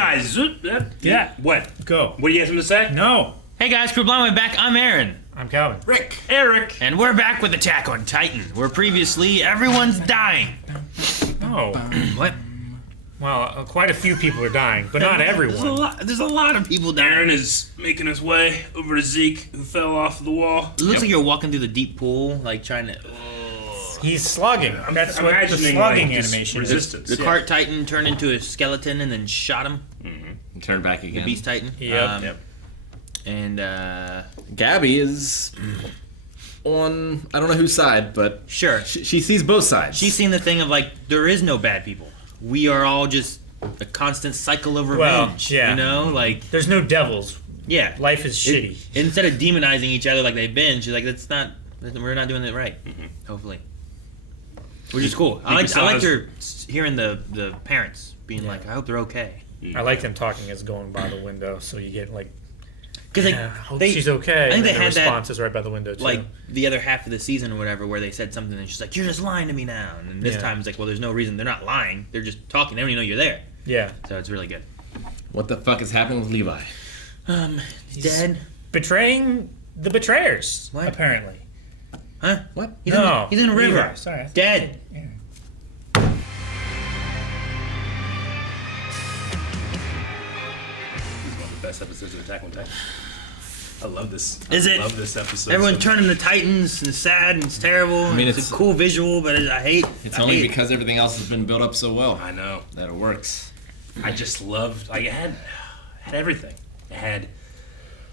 guys. Yeah. What? Go. What do you have something to say? No. Hey guys, Crew Blind back. I'm Eren. I'm Calvin. Rick. Eric. And we're back with Attack on Titan, where previously everyone's dying. Oh. What? Well, quite a few people are dying, but not everyone. There's a lot of people dying. Eren is making his way over to Zeke, who fell off the wall. It looks like you're walking through the deep pool, like trying to... He's slugging. That's what the imagining, slugging like, animation is. resistance. The cart Titan turned into a skeleton and then shot him. And turn back again. The Beast Titan. Yep. And, Gabi is on, I don't know whose side, but sure. she sees both sides. She's seen the thing of, like, there is no bad people. We are all just a constant cycle of revenge. Well, yeah. You know? Like, There's no devils. yeah. Life is shitty. Instead of demonizing each other like they've been, she's like, we're not doing it right. Hopefully. Which is cool. I liked her hearing the parents being like, I hope they're okay. I like them talking as going by the window, so you get like, Because hope she's okay. I think and they the had response that, is right by the window too. like the other half of the season or whatever, where they said something and she's like, "You're just lying to me now." And this time it's like, well, there's no reason. They're not lying. They're just talking. They don't even know you're there. Yeah. So it's really good. What the fuck is happening with Levi? He's dead. Betraying the betrayers. What? Apparently. Huh? What? He's No. in a river. Levi. Sorry. I thought Dead. you said- yeah. This is one of the best episodes of Attack on Titan. I love this. Is it? I love this episode. Everyone's turning to Titans and it's sad and it's terrible. I mean, it's a cool visual, but I hate. It's I only hate it. because everything else has been built up so well I know. that it works. I just loved. Like, it had everything. It had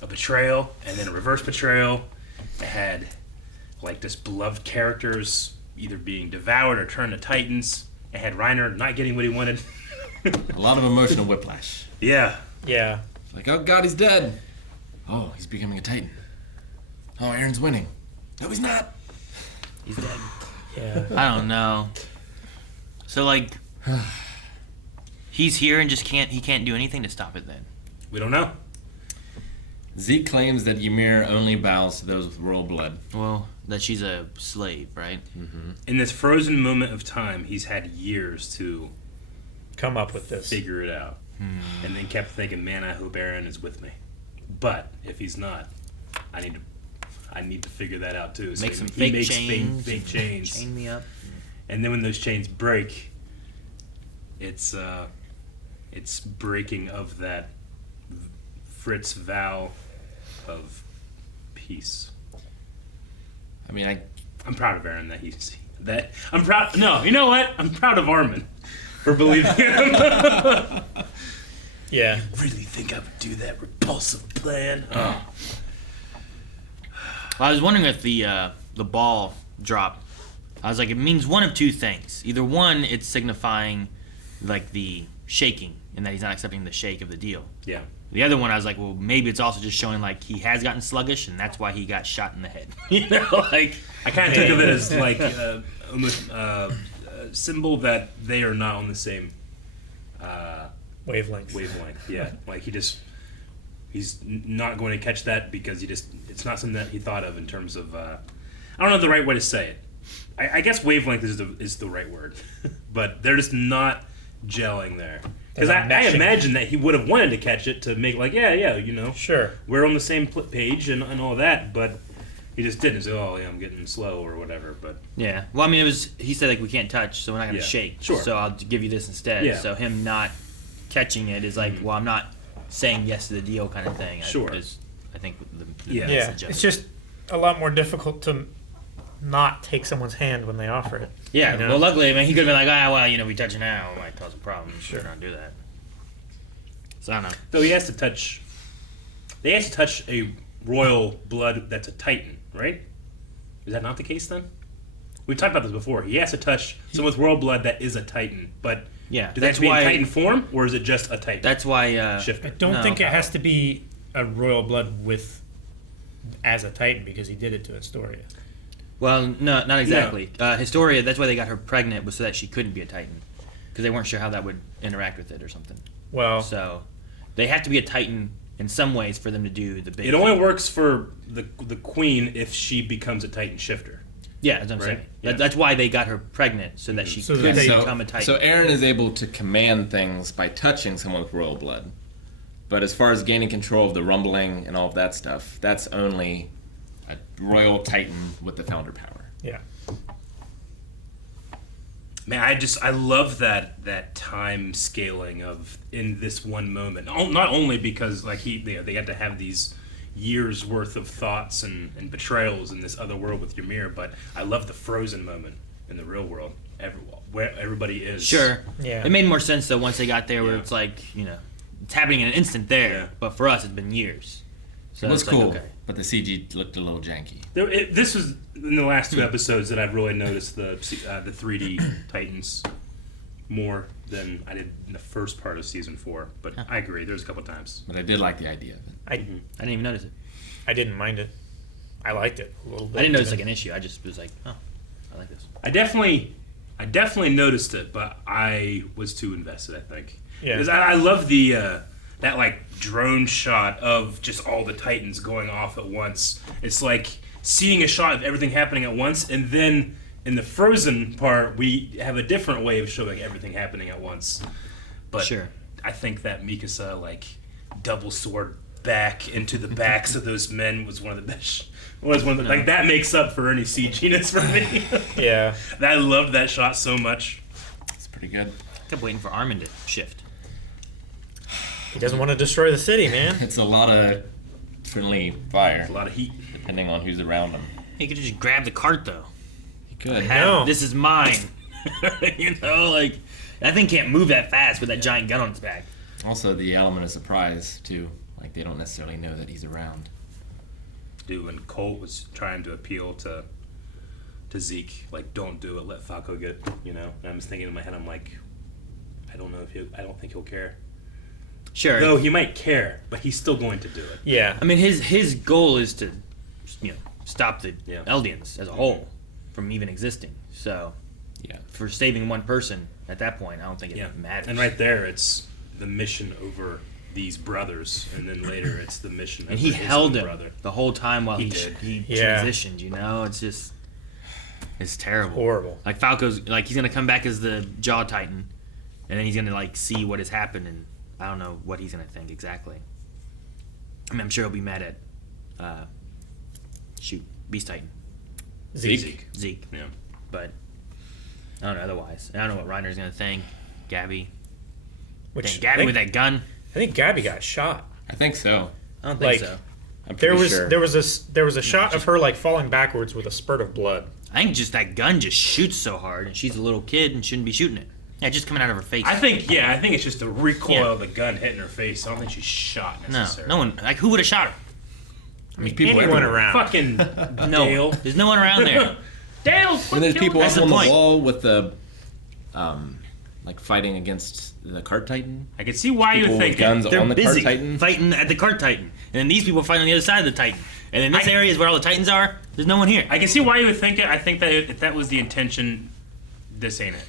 a betrayal and then a reverse betrayal. It had like this beloved characters either being devoured or turned to Titans. It had Reiner not getting what he wanted. A lot of emotional whiplash. Yeah. Yeah. Like, oh god, he's dead. Oh, he's becoming a Titan. Oh, Eren's winning. No, he's not. He's dead. Yeah. I don't know. So like, he's here and he can't do anything to stop it then. We don't know. Zeke claims that Ymir only bows to those with royal blood. Well, that she's a slave, right? In this frozen moment of time, he's had years to Come up with this. figure it out. And then kept thinking, man, I hope Eren is with me. But if he's not, I need to figure that out too. So Make some he fake makes chains. fake chains. Chain me up. And then when those chains break, it's breaking of that Fritz vow of peace. I mean, I'm proud of Eren that I'm proud. No, you know what? I'm proud of Armin for believing him. Yeah. Really think I would do that repulsive plan? Oh. Well, I was wondering if the ball drop. I was like, it means one of two things. Either one, it's signifying like the shaking, and that he's not accepting the shake of the deal. Yeah. The other one, I was like, well, maybe it's also just showing like he has gotten sluggish, and that's why he got shot in the head. You know, like I kind of took of it as like almost a symbol that they are not on the same Wavelength. Yeah, like he's not going to catch that because it's not something that he thought of in terms of I don't know the right way to say it. I guess wavelength is the right word, but they're just not gelling there. Because I imagine that he would have wanted to catch it to make like you know, Sure. we're on the same page and all that, but he just didn't. So I'm getting slow or whatever. But yeah. Well, I mean, he said like we can't touch, so we're not gonna Yeah. shake. Sure. So I'll give you this instead. Yeah. So him not catching it is like, well, I'm not saying yes to the deal kind of thing. Sure. Is I think the Yeah. Yeah. message of It's it. just a lot more difficult to not take someone's hand when they offer it. Yeah. You know? Well, luckily, I mean, he could have been like, well, you know, we touch it now, it might cause a problem. Sure, not do that. So I don't know. though he has to touch a royal blood that's a Titan, right? Is that not the case then? We've talked about this before. He has to touch someone with royal blood that is a Titan, but Yeah. do they have to be in Titan form, or is it just a Titan? That's why. Shifter. I don't No. think it has to be a royal blood as a Titan because he did it to Historia. Well, no, not exactly. Historia. That's why they got her pregnant, was so that she couldn't be a Titan, because they weren't sure how that would interact with it or something. Well, So they have to be a Titan in some ways for them to do the big. It only works for the queen if she becomes a Titan shifter. Yeah, that's what I'm Right? saying. Yeah. That's why they got her pregnant, so that she So could they- become a Titan. So Eren is able to command things by touching someone with royal blood. But as far as gaining control of the rumbling and all of that stuff, that's only a royal titan with the founder power. Yeah. Man, I love that time scaling of in this one moment. Not only because like they had to have these years worth of thoughts and betrayals in this other world with Ymir, but I love the frozen moment in the real world, where everybody is. Sure. Yeah. It made more sense though once they got there, where Yeah. it's like, you know, it's happening in an instant there. Yeah. But for us, it's been years. So It was it's like, cool, okay. but the CG looked a little janky. This was in the last 2 episodes that I've really noticed the 3D Titans more than I did in the first part of season 4. But I agree, there's a couple times. But I did like the idea of it. I I didn't even notice it. I didn't mind it. I liked it a little bit. I didn't notice like even. an issue. I just was like, oh, I like this. I definitely noticed it, but I was too invested, I think. Yeah. Because I love the that like drone shot of just all the Titans going off at once. It's like seeing a shot of everything happening at once, and then in the frozen part we have a different way of showing everything happening at once. But Sure. I think that Mikasa like double sword back into the backs of those men was one of the best. Like that makes up for any CGness for me. Yeah. I loved that shot so much. It's pretty good. I kept waiting for Armin to shift. He doesn't want to destroy the city, man. It's a lot of friendly fire, A lot of heat. depending on who's around him. He could just grab the cart though. He could. No. This is mine. You know, like that thing can't move that fast with that giant gun on its back. Also, the element of surprise, too. Like, they don't necessarily know that he's around. Dude, when Colt was trying to appeal to Zeke, like, don't do it, let Falco get, you know. And I was thinking in my head, I'm like, I don't think he'll care. Sure. Though he might care, but he's still going to do it. Yeah. I mean, his goal is to, you know, stop the Yeah. Eldians as a whole from even existing. So, Yeah. for saving one person at that point, I don't think it Yeah. matters. And right there, it's the mission over these brothers, and then later it's the mission And over he his held own him brother. the whole time while He he did. Yeah. transitioned. You know, it's terrible. Horrible. Like Falco's like he's gonna come back as the Jaw Titan, and then he's gonna like see what has happened, and I don't know what he's gonna think exactly. I mean, I'm sure he'll be mad at, Beast Titan, Zeke. Zeke, Yeah. but I don't know otherwise. I don't know what Reiner's gonna think. Gabi, Which Dang, Gabi I think, with that gun. I think Gabi got shot. I think so. I don't think Like- so. I'm There pretty was sure. there was a shot of her like falling backwards with a spurt of blood. I think just that gun just shoots so hard, and she's a little kid and shouldn't be shooting it. Yeah, just coming out of her face. I think it's just the recoil Yeah. of the gun hitting her face. I don't think she's shot no, necessarily. no one. Like, who would have shot her? There's people Anyone everywhere. around. Fucking No, Dale. there's no one around there. Dale! And there's people That's up the on point. the wall with the, like, fighting against the cart titan. I can see why People you're with thinking. guns They're on the busy cart titan. fighting at the cart titan, and then these people are fighting on the other side of the titan. And in this I- area is where all the titans are. There's no one here. I can see why you would think it. I think that if that was the intention, this ain't it.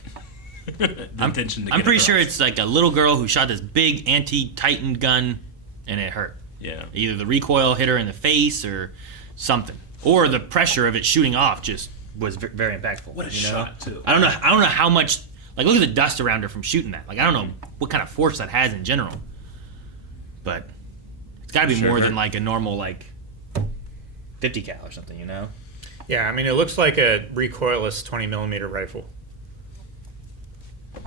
The intention to I'm get pretty sure across. it's like a little girl who shot this big anti-titan gun, and it hurt. Yeah. Either the recoil hit her in the face or something, or the pressure of it shooting off just was very impactful. What a you know? shot, too. I don't know how much. Like, look at the dust around her from shooting that. Like, I don't know what kind of force that has in general, but it's got to be Sure. more than like a normal like 50 cal or something. You know? Yeah, I mean, it looks like a recoilless 20mm rifle.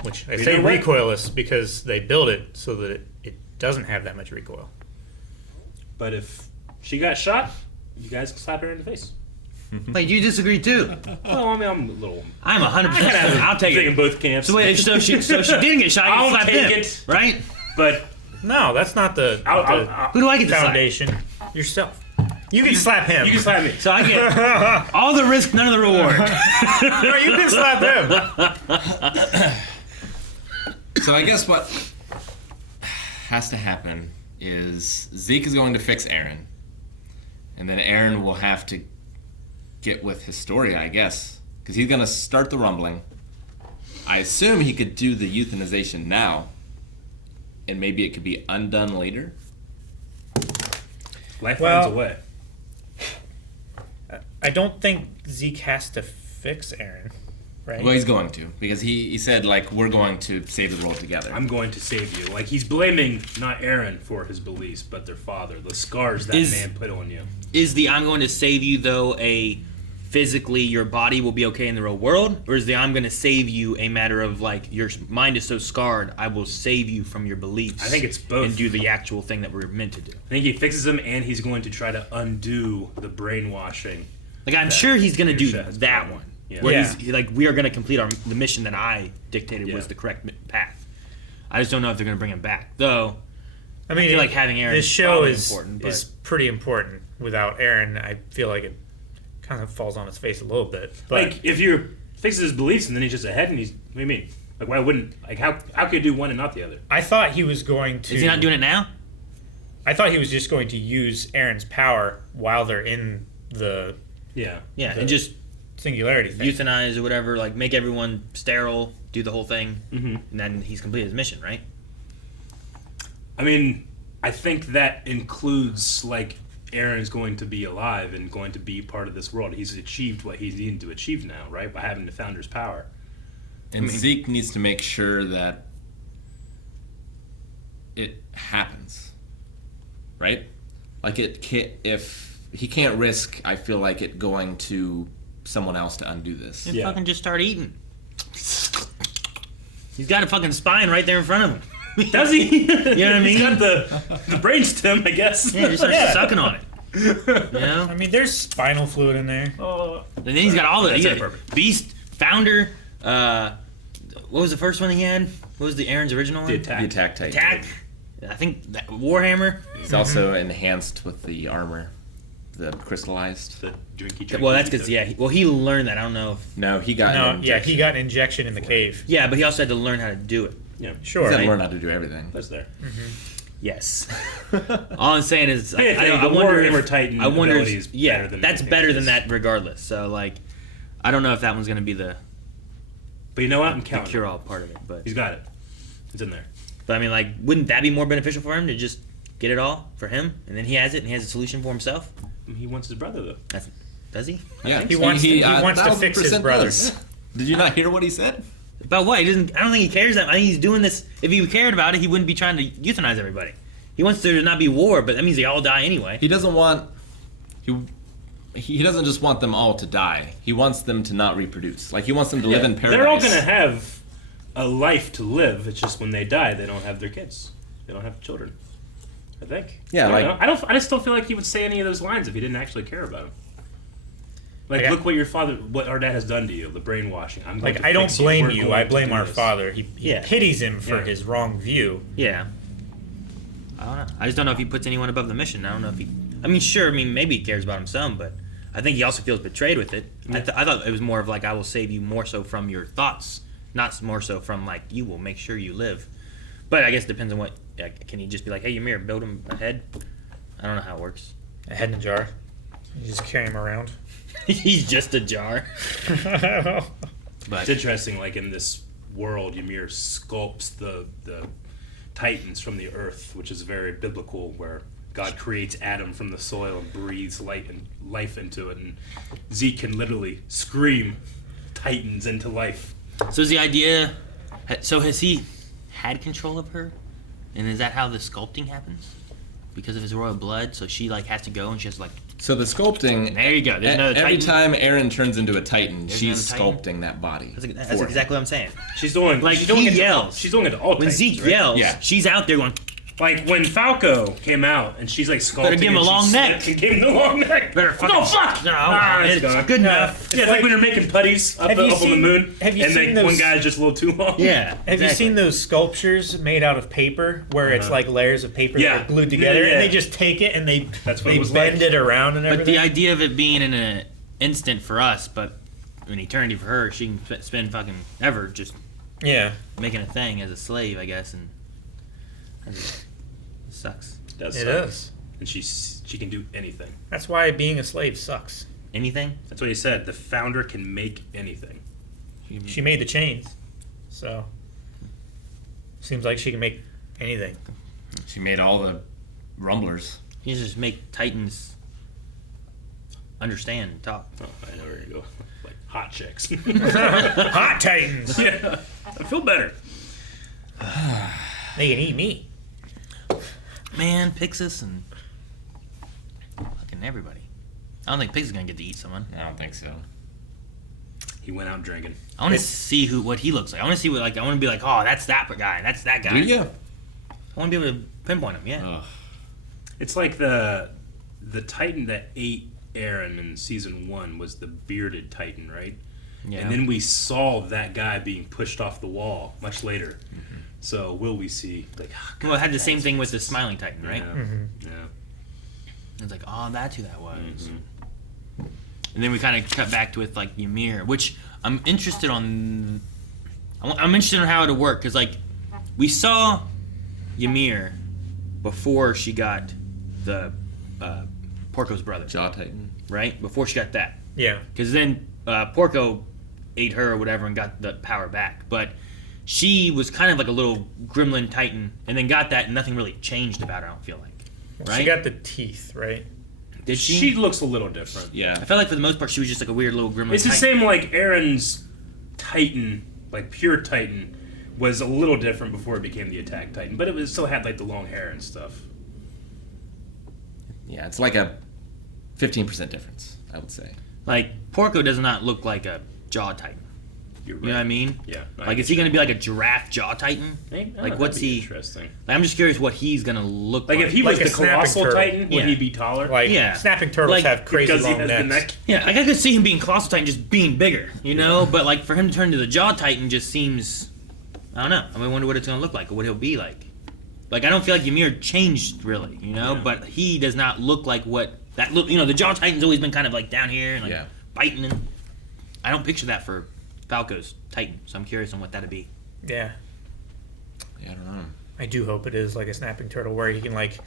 Which I You say know what? recoilless because they build it so that it doesn't have that much recoil. But if she got shot, you guys can slap her in the face. Wait, you disagree too? Well, I mean, I'm a little. I'm 100%. I'll take in it. both camps. So wait, so she didn't get shot. You I'll slap take them, it. right? But No, that's not the Who do I get to slap? foundation. Yourself. You can slap him. you can slap me. So I get all the risk, none of the reward. No, you can slap him. So I guess what has to happen is Zeke is going to fix Eren. And then Eren will have to get with Historia, I guess. Because he's going to start the rumbling. I assume he could do the euthanization now. And maybe it could be undone later. Life Well, finds a way. I don't think Zeke has to fix Eren, right? Well, he's going to, because he said, like, we're going to save the world together. I'm going to save you. Like, he's blaming not Eren for his beliefs, but their father. The scars that man put on you. Is the I'm going to save you, though, a physically your body will be okay in the real world? Or is the I'm going to save you a matter of, like, your mind is so scarred, I will save you from your beliefs? I think it's both. And do the actual thing that we're meant to do. I think he fixes him, and he's going to try to undo the brainwashing. Like, I'm sure he's going to do Ymir has that done. one. Yeah. Where Yeah. he's like, we are going to complete the mission that I dictated Yeah. was the correct path. I just don't know if they're going to bring him back. Though, I mean, I feel like having Eren this is show probably is important, is but- pretty important. Without Eren, I feel like it kind of falls on its face a little bit. But Like, if you fixes his beliefs and then he's just ahead and he's... What do you mean? Like, why wouldn't... Like, how could you do one and not the other? I thought he was going to. is he not doing it now? I thought he was just going to use Eren's power while they're in the Yeah. Yeah, The- and just singularity thing. euthanize or whatever, like make everyone sterile, do the whole thing, Mm-hmm. and then he's completed his mission, right? I mean, I think that includes, like, Eren's going to be alive and going to be part of this world. He's achieved what he's needing to achieve now, right? By having the Founder's power. And Zeke needs to make sure that it happens, right? Like, it can't, if he can't risk, I feel like, it going to someone else to undo this. And Yeah. fucking just start eating. He's got a fucking spine right there in front of him. Does he? You know what I He's mean? got the brainstem, I guess. Yeah, just start Yeah. sucking on it. You know? I mean, there's spinal fluid in there. And then he's got all the That's he got inappropriate. Beast, Founder, what was the first one he had? What was the Aaron's original one? The attack. The attack type. Attack. I think that Warhammer. It's also enhanced with the armor, the crystallized. The drinky. Well, that's because he learned that. I don't know if No, he got No, an yeah, injection. he got an injection in the cave. but he also had to learn how to do it. Yeah. Sure. He's got to Right. learn how to do everything. That's there. Yes. All I'm saying is, Hey, if I the wonder Warhammer if, Titan I wonder ability if, is yeah, better than that's anything better than else. that regardless. So like, I don't know if that one's gonna be the But you know what? I'm counting. cure all part of it, but He's got it. It's in there. I mean, like, wouldn't that be more beneficial for him to just get it all for him, and then he has it and he has a solution for himself? He wants his brother though. Does he? Yeah, He wants to- he wants to 1000% fix his brother. does. Did you not hear what he said? About what? He doesn't. I don't think he cares that. I think he's doing this. If he cared about it, he wouldn't be trying to euthanize everybody. He wants there to not be war, but that means they all die anyway. He doesn't want. He doesn't just want them all to die. He wants them to not reproduce. Like, he wants them to live in paradise. They're all gonna have a life to live. It's just when they die, they don't have their kids. They don't have children. I think. Yeah, I don't like- know. I just don't feel like he would say any of those lines if he didn't actually care about them. Like, Like, look what our dad has done to you, the brainwashing. I'm going Like, to I don't fix blame We're you. going I to blame do our this. father. He Yeah. pities him for Yeah. his wrong view. Yeah. I don't know. I just don't know if he puts anyone above the mission. I don't know if he. I mean, sure. I mean, maybe he cares about him some, but I think he also feels betrayed with it. I thought it was more of like, I will save you more so from your thoughts, not more so from like, you will make sure you live. But I guess it depends on what. Can he just be like, hey, Ymir, build him a head? I don't know how it works. A head in a jar. You just carry him around. He's just a jar. It's But interesting, like in this world, Ymir sculpts the titans from the earth, which is very biblical, where God creates Adam from the soil and breathes life into it, and Zeke can literally scream titans into life. so is the idea? So has he had control of her, and is that how the sculpting happens? Because of his royal blood, so she like has to go and she has to, like. So the sculpting. There you go. There's another Every Titan. time Eren turns into a Titan, There's she's another sculpting that body. That's for him. exactly what I'm saying. She's doing Like, she's doing he it to all- yells. she's doing it to all When titans, Zeke right? yells, Yeah. she's out there going. Like when Falco came out and she's like sculpting. Better give him and a she long neck. slipped and gave him the long neck. Better fucking. No, fuck! No, it's it's gone. good enough. Yeah, it's like when they're making putties up, Have you up on the seen- moon, have you and seen then one those- guy's just a little too long. Yeah. Have you seen those sculptures made out of paper where it's like layers of paper Yeah. that are glued together Yeah. and they just take it and they That's what they it was bend like. it around and But everything? the idea of it being in an instant for us, but an eternity for her, she can spend fucking ever just Yeah. making a thing as a slave, I guess, and it sucks. It does. It suck. is. And she can do anything. That's why being a slave sucks. Anything? That's what he said. The founder can make anything. She made the chains. So seems like she can make anything. She made all the rumblers. You just make Titans understand and talk. Oh, I know where you go. Like hot chicks. Hot Titans. Yeah, I feel better. They can eat me. Man, Pixis and fucking everybody. I don't think Pixis is gonna get to eat someone. I don't think so. He went out drinking. I want to see what he looks like. I want to see I want to be like, oh, that's that guy. That's that guy. Do you? I want to be able to pinpoint him. Yeah. Ugh. It's like the Titan that ate Eren in season 1 was the bearded Titan, right? Yeah. And then we saw that guy being pushed off the wall much later. Mm-hmm. So will we see like? Oh, God, Well, it had the same that's- thing with the Smiling Titan, right? Yeah. Mm-hmm. Yeah. It's like, oh, that's who that was. Mm-hmm. And then we kind of cut back to with like Ymir, which I'm interested on. I'm interested in how it'll work because like we saw Ymir before she got the Porco's brother, Jaw Titan. right? Before she got that, Yeah. because then Porco ate her or whatever and got the power back, but she was kind of like a little gremlin Titan, and then got that, and nothing really changed about her. I don't feel like, right? She got the teeth, right? Did she? She looks a little different. I Yeah. felt like for the most part she was just like a weird little gremlin. It's the Titan. same like Eren's Titan, like pure Titan, was a little different before it became the Attack Titan, but it still had like the long hair and stuff. Yeah, it's like a 15% difference, I would say. Like Porco does not look like a jaw Titan. You're right. You know what I mean? Yeah. Like, is he going to be like a giraffe jaw Titan? Like, what's he? Interesting. Like, I'm just curious what he's going to look like. Like if he was Like a the snapping colossal turtle. Titan, would Yeah. he be taller? Like Yeah. snapping turtles Like, have crazy because he long has necks. the neck. Yeah, like I could see him being colossal Titan, just being bigger, you know. But like for him to turn to the jaw Titan, just seems, I don't know. I mean, I wonder what it's going to look like or what he'll be like. Like I don't feel like Ymir changed really, you know. Yeah. But he does not look like what that look. You know, the jaw Titan's always been kind of like down here and like Yeah. biting, and I don't picture that for Falco's Titan. So I'm curious on what that'd be. Yeah. Yeah, I don't know. I do hope it is like a snapping turtle where he can like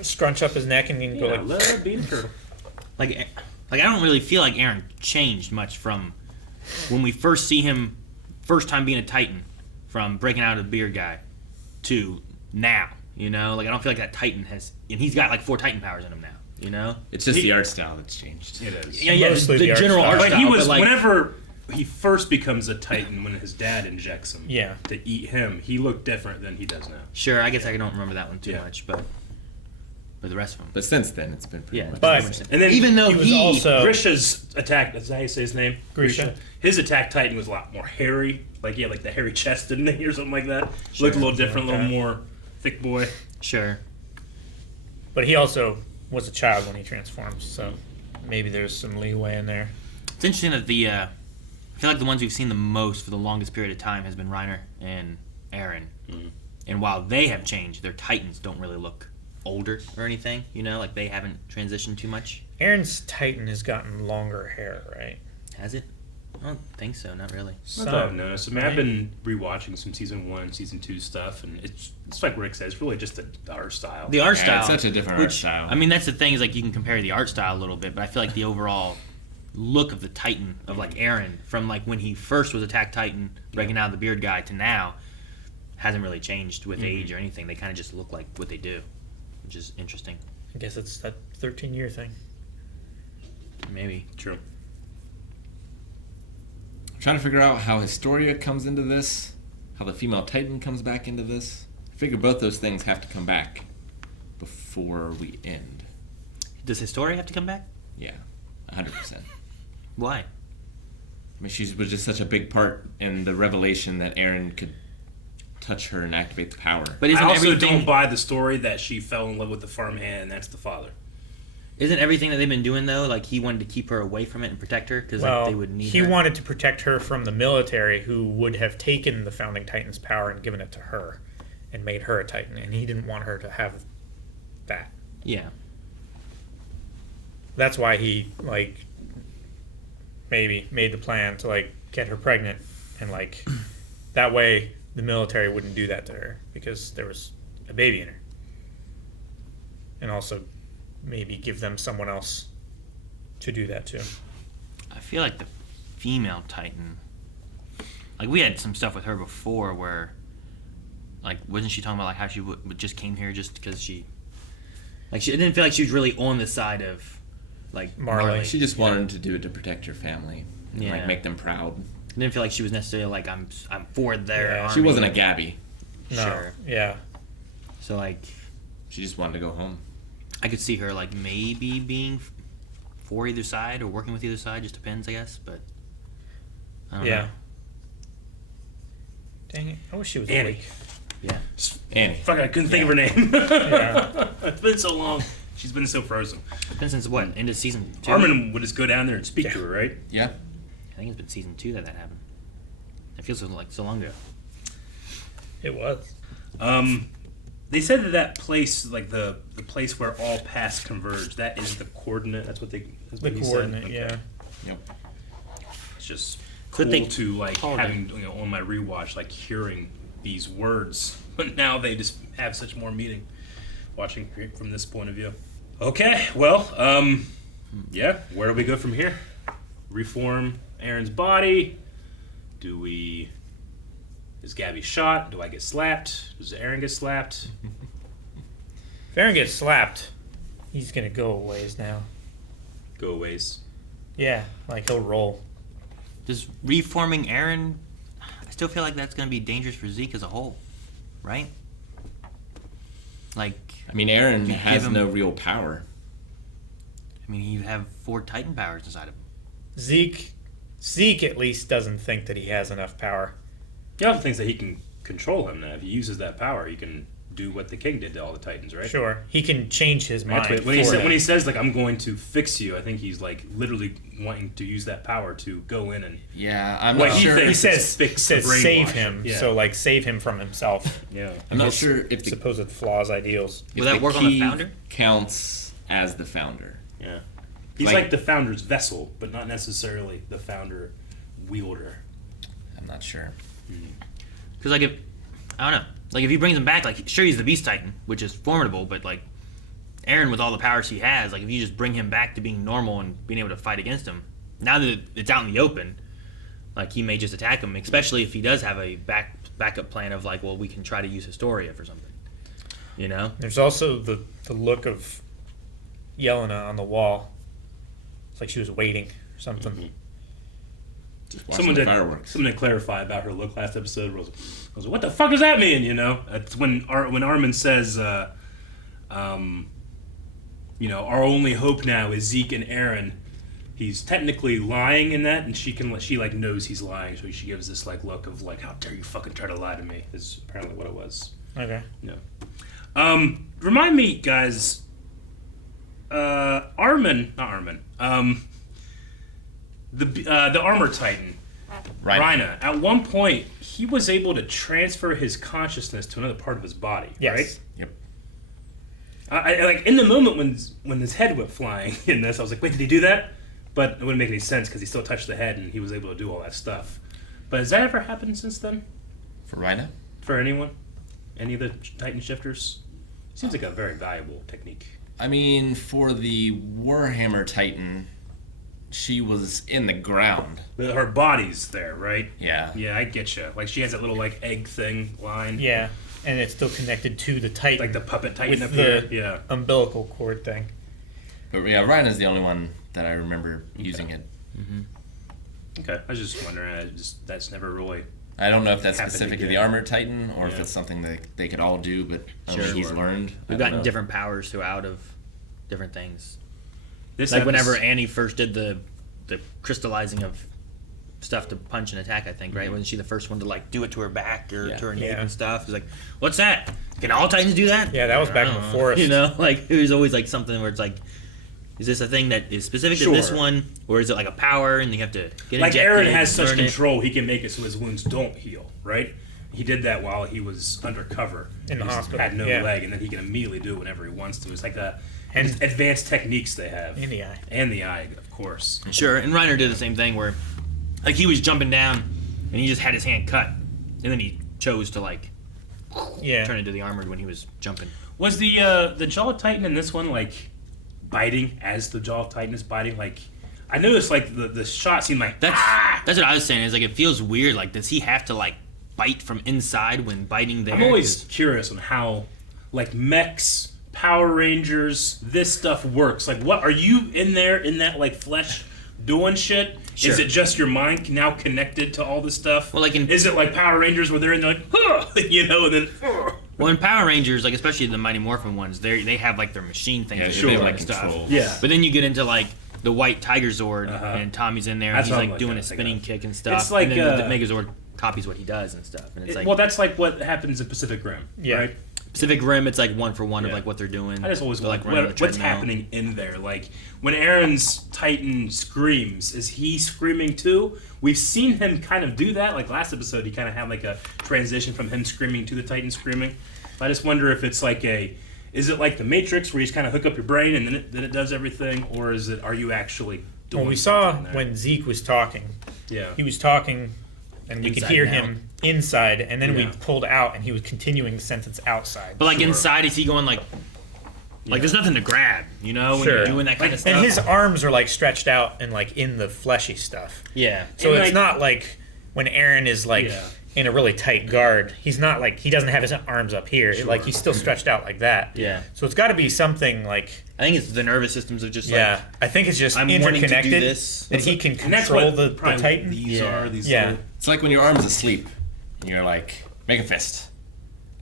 scrunch up his neck and he can go Yeah, like let it be a turtle. Like I don't really feel like Eren changed much from when we first see him first time being a Titan, from breaking out of the beard guy to now. You know, like I don't feel like that Titan has, and he's got like 4 Titan powers in him now. You know, It's just the art style that's changed. It is. yeah, Mostly the the art general style. art But style. he was but like, whenever he first becomes a Titan, when his dad injects him Yeah. to eat him, he looked different than he does now. sure, I guess I don't remember that one too Yeah. much, but the rest of them, But since then, it's been pretty yeah. much. But- different. And then even though he was he also- Grisha's attack, is that how you say his name? Grisha. His attack Titan was a lot more hairy. Like he had like the hairy chest, didn't he, or something like that? Sure. Looked a little different, a little Okay. more thick boy. sure. But he also was a child when he transformed, so maybe there's some leeway in there. It's interesting that I feel like the ones we've seen the most for the longest period of time has been Reiner and Eren. Mhm. And while they have changed, their Titans don't really look older or anything. You know, like they haven't transitioned too much. Aaron's Titan has gotten longer hair, right? Has it? I don't think so. Not really. Not that I've noticed. I mean, I've been rewatching some season 1, season 2 stuff, and it's like Rick says, it's really just the art style. The art Yeah, style. it's such a different art which, style. I mean, that's the thing is like you can compare the art style a little bit, but I feel like the overall look of the Titan of like Eren from like when he first was Attack Titan, breaking out of the beard guy to now, hasn't really changed with age or anything. They kind of just look like what they do, which is interesting. I guess it's that 13-year thing. Maybe. True. I'm trying to figure out how Historia comes into this, how the female Titan comes back into this. I figure both those things have to come back before we end. Does Historia have to come back? Yeah, 100%. Why? I mean, she was just such a big part in the revelation that Eren could touch her and activate the power. But isn't I also everything don't buy the story that she fell in love with the farmhand and that's the father. isn't everything that they've been doing though like he wanted to keep her away from it and protect her because Well, like, they would need he her? wanted to protect her from the military who would have taken the Founding Titan's power and given it to her and made her a Titan, and he didn't want her to have that. Yeah. That's why he, like, maybe made the plan to, like, get her pregnant, and, like, that way the military wouldn't do that to her because there was a baby in her. And also maybe give them someone else to do that too. I feel like the female Titan, like we had some stuff with her before where, like, wasn't she talking about like how she just came here just because she, like, she I didn't feel like she was really on the side of like Marley. She just wanted to do it to protect her family. And, Yeah. like, make them proud. I didn't feel like she was necessarily like I'm for their Yeah. army. She wasn't a Gabi. No. Sure. Yeah. So like She just wanted to go home. I could see her like maybe being for either side or working with either side. Just depends, I guess. But I don't Yeah. know. Dang it! I wish she was Annie. awake. Yeah. Annie. Fuck, I couldn't think of her name. Yeah. It's been so long. She's been so frozen. It's been since what? End of season 2? Armin would just go down there and speak to her, right? Yeah. I think it's been season 2 that happened. It feels so long ago. It was. They said that place, like the place where all paths converge, that is the coordinate. That's what they. That's The what he coordinate. said. Okay. Yeah. Yep. It's just But cool they to like called having on my rewatch, like hearing these words, but now they just have such more meaning. Watching from this point of view. Okay, well, yeah. Where do we go from here? Reform Eren's body. Do we? Is Gabi shot? Do I get slapped? Does Eren get slapped? If Eren gets slapped, he's gonna go a ways now. Go aways. Yeah, like he'll roll. Does reforming Eren? I still feel like that's going to be dangerous for Zeke as a whole, right? Like, I mean, Eren You has give him- no real power. I mean, you have 4 Titan powers inside of him. Zeke at least doesn't think that he has enough power. He also thinks that he can control him now. If he uses that power, he can do what the king did to all the Titans, right? Sure, he can change his mind. That's what, when, he for said, them. when he says, like, I'm going to fix you, I think he's, like, literally wanting to use that power to go in and... Yeah, I'm What not he sure. thinks- He says, fix the save brainwash. him. Yeah. So like save him from himself. Yeah. I'm not sure if the, Supposed flaws, ideals. Will if that work on the key founder? counts as the founder. Yeah. He's Like- like the founder's vessel, but not necessarily the founder wielder. I'm not sure. Because, like, if... I don't know. Like, if he brings him back, like, sure, he's the Beast Titan, which is formidable, but, like, Eren, with all the powers he has, like, if you just bring him back to being normal and being able to fight against him, now that it's out in the open, like, he may just attack him, especially if he does have a backup plan of, like, well, we can try to use Historia for something. You know? There's also the look of Yelena on the wall. It's like she was waiting or something. Just watching Someone the did, fireworks. someone did clarify about her look last episode. I was like, what the fuck does that mean, you know? It's when Armin says, you know, our only hope now is Zeke and Eren. He's technically lying in that, and she like knows he's lying, so she gives this like look of like, how dare you fucking try to lie to me? Is apparently what it was. Okay. Yeah. Remind me, guys. Not Armin. The armor titan, Rhina. At one point, he was able to transfer his consciousness to another part of his body. Yes. Right. Yep. I like in the moment when his head went flying in this, I was like, wait, did he do that? But it wouldn't make any sense because he still touched the head and he was able to do all that stuff. But has that ever happened since then For Rhina? for anyone? Any of the Titan shifters? Seems like a very valuable technique. I mean, for the Warhammer Titan, she was in the ground. But her body's there, right? Yeah. Yeah, I get you. Like she has that little like egg thing line. Yeah, and it's still connected to the Titan. Like the puppet Titan with up the here. Yeah. umbilical cord thing. But yeah, Rhina's the only one that I remember using it. Okay. I was just wondering. That's never really. I don't know if that's Happened specific to the again. Armored Titan or if Yeah. it's something that they could all do, but only Sure. he's learned. I We've don't gotten know. different powers throughout of different things. This Like epis- whenever Annie first did the crystallizing of stuff to punch and attack, I think, right? Wasn't she the first one to like do it to her back or Yeah. to her nape Yeah. and stuff? It's like, what's that? Can all Titans do that? Yeah, that was back in the I don't know. forest. You know, like it was always like something where it's like, is this a thing that is specific to this Sure. one, or is it like a power and you have to get like injected Eren has and such learn it? control, he can make it so his wounds don't heal, right? He did that while he was undercover. In the He hospital, had no yeah. leg, and then he can immediately do it whenever he wants to. It's like And- advanced techniques they have. In the eye. And the eye, of course. Sure, and Reiner did the same thing where, like, he was jumping down and he just had his hand cut, and then he chose to like Yeah. turn into the armored when he was jumping. Was the Jaw Titan in this one like biting as the Jaw Titan is biting? Like, I noticed like the shot seemed like That's what I was saying. Is like it feels weird. Like, does he have to like bite from inside when biting there? I'm always curious on how like mechs Power Rangers, this stuff works. Like, what are you in there in that like flesh doing shit? Sure. Is it just your mind now connected to all this stuff? Well, like is it like Power Rangers where they're in there like, huh, you know, and then. Well, in Power Rangers, like especially the Mighty Morphin ones, they have like their machine things Yeah, that sure. do Like like stuff. controls. Yeah. But then you get into like the White Tiger Zord, and Tommy's in there, and That's he's what I'm like doing kinda a thinking spinning of. kick and stuff. It's like, and then the Megazord copies what he does and stuff. And it's like Well, that's like what happens in Pacific Rim, Yeah. right? Pacific Rim, it's like one for one of Yeah. like what they're doing. I just always They're, like running the what's treadmill. happening in there. Like when Eren's Titan screams, is he screaming too? We've seen him kind of do that. Like last episode, he kind of had like a transition from him screaming to the Titan screaming. I just wonder if it's like is it like the Matrix where you just kind of hook up your brain and then it does everything, or is it are you actually doing? Well, we saw something there? when Zeke was talking. Yeah. He was talking, and we could Inside hear and out. him inside, and then we Yeah. pulled out, and he was continuing the sentence outside. But like Sure. inside, is he going like there's nothing to grab, you know, when Sure. you're doing that kind of stuff. And his arms are like stretched out and like in the fleshy stuff. yeah. So And, it's like- not like when Eren is like Yeah. in a really tight guard. He's not like he doesn't have his arms up here. Sure. Like he's still stretched out like that. Yeah. So it's got to be something like I think it's the nervous systems of just like yeah. I think it's just I'm wanting to do interconnected this. that he can And that's control what the probably Titan. These Yeah. are these. Yeah. little- It's like when your arm's asleep and you're like, make a fist.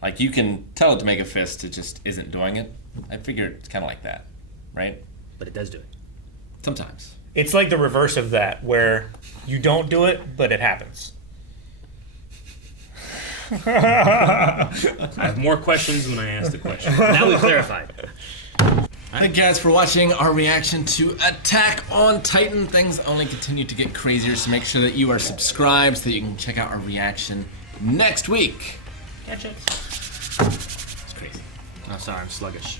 Like you can tell it to make a fist, it just isn't doing it. I figure it's kind of like that, right? but it does do it. Sometimes. It's like the reverse of that, where you don't do it, but it happens. I have more questions when I ask the question. Now we've clarified. Thank you guys for watching our reaction to Attack on Titan. Things only continue to get crazier, so make sure that you are subscribed so that you can check out our reaction next week. Catch it. It's crazy. Oh, sorry, I'm sluggish.